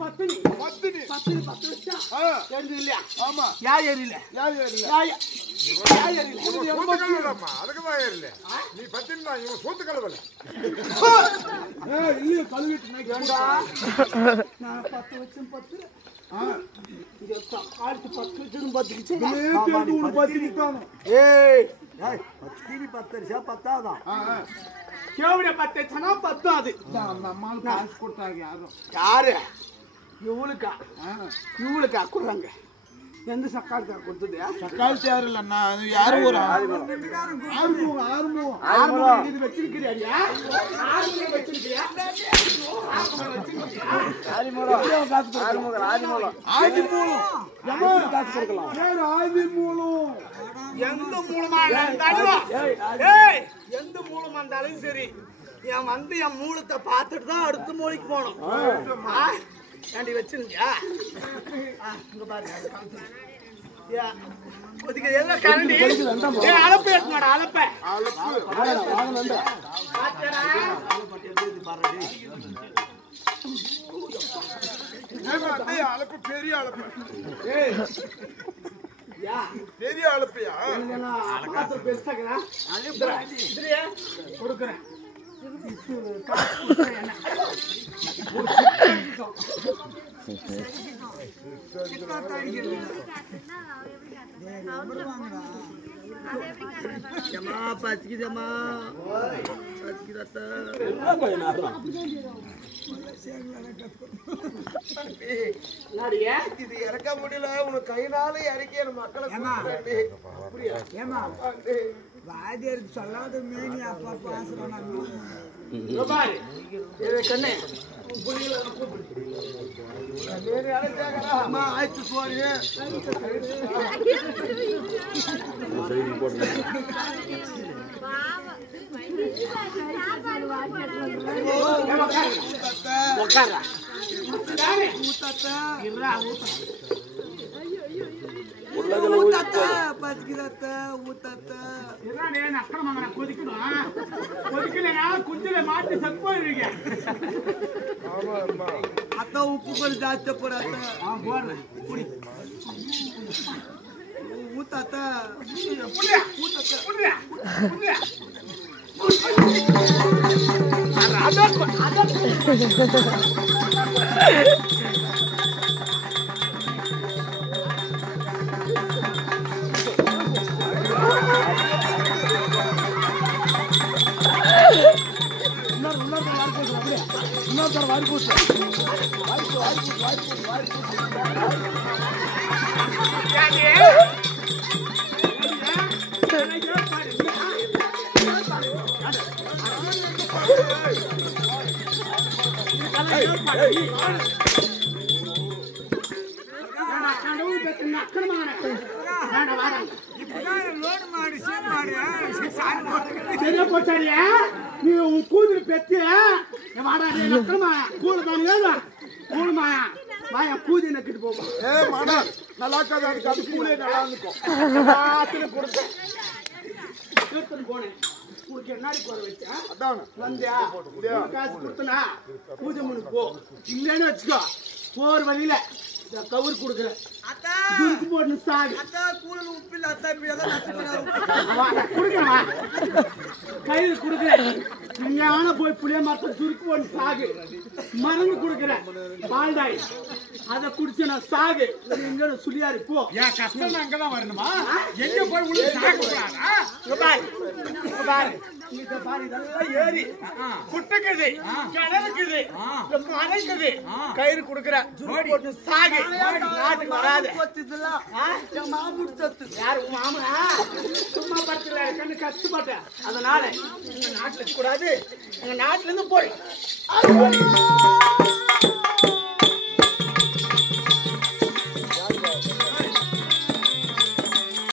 பத்தினி பத்தினி 10 வருஷம் ஏறி இல்லையா? ஆமா. யார் ஏறில? அதுக்குதான் ஏறல. நீ பத்தினி தான், இவன் சோத்து கலவல. இல்லையே கழுவிட்டு நான் 10 வருஷம் 10 இங்க காலத்து 10 வருஷம் பத்திக்கிச்சு. ஏய் 10 வருஷம் 10 கேவட 10 வருஷம்னா 10 அது. அந்த அம்மாவுக்கு காசு கொடுத்தாங்க யாரு? இவளுக்கா கொடுறாங்க. எந்த சக்காலத்தை கொடுத்தது? சக்காலத்து யாரு இல்லைண்ணா, யாரு ஒரு ஆறுமுகம் இது வச்சிருக்கிறியா? வச்சிருக்கியா? எந்த மூலமா இருந்தாலும் சரி, என் வந்து என் மூலத்தை பார்த்துட்டு தான் அடுத்த மூளைக்கு போகணும். ஏண்டி வச்சிருந்தியா? இங்க பாரு எல்லாம் கரண்டி அலப்ப ஏற்கனடா அலப்ப அழப்பு பெரிய அழப்பு. பெரிய அழப்பையா? பெருசாக்குறேன் கொடுக்குறேன். இது இறக்க முடியல, உனக்கு கையினால இறக்கிய மக்களை வாதியருக்கு சொல்லாத மேனி அப்பா பாசுறான். ஆயிடுச்சு சோறு மாட்டி சப்போங்க. அத்த உப்பு கொஞ்சம் ஜாஸ்தியா போடாத ஊத்தாத்த நீ கூதிரி பெத்து வாடா கூழ் கூழுமாயா வாயா கூதி நக்கிட்டு போகும். நல்லா இருக்காது, அது கூழே நல்லா இருக்கும். கொடுத்தேன் போனேன். உனக்கு என்னாடி குறை வச்சேன்? வந்தியா காசு கொடுத்தனா பூஜை பண்ணி போ. இல்லைன்னு வச்சுக்கோ போற வழியில கவர் கொடுக்குறேன். போட்டு சாகு கையில் கொடுக்குறேன். நீங்க போய் புளிய மரத்தை சுருக்கு போட்டு சாகு. மருந்து கொடுக்குறேன் பால்டாய், அதை குடிச்சு நான் சாகு. எங்க சுழியாரு போ. என் கஷ்டம் அங்கதான் வரணுமா? எங்க போய் ஏறி குட்டுக்குது கிணறுக்குது மறைக்குது. கயிறு கொடுக்குறேன் போட்டு சாகு. நாட்டுக்கு வராது. யாரு மாமா சும்மா படுத்துறாரு கண்ணு கஷ்டப்பட்டேன். அதனால எங்க நாட்டுல கூடாது. எங்க நாட்டுல இருந்து போய்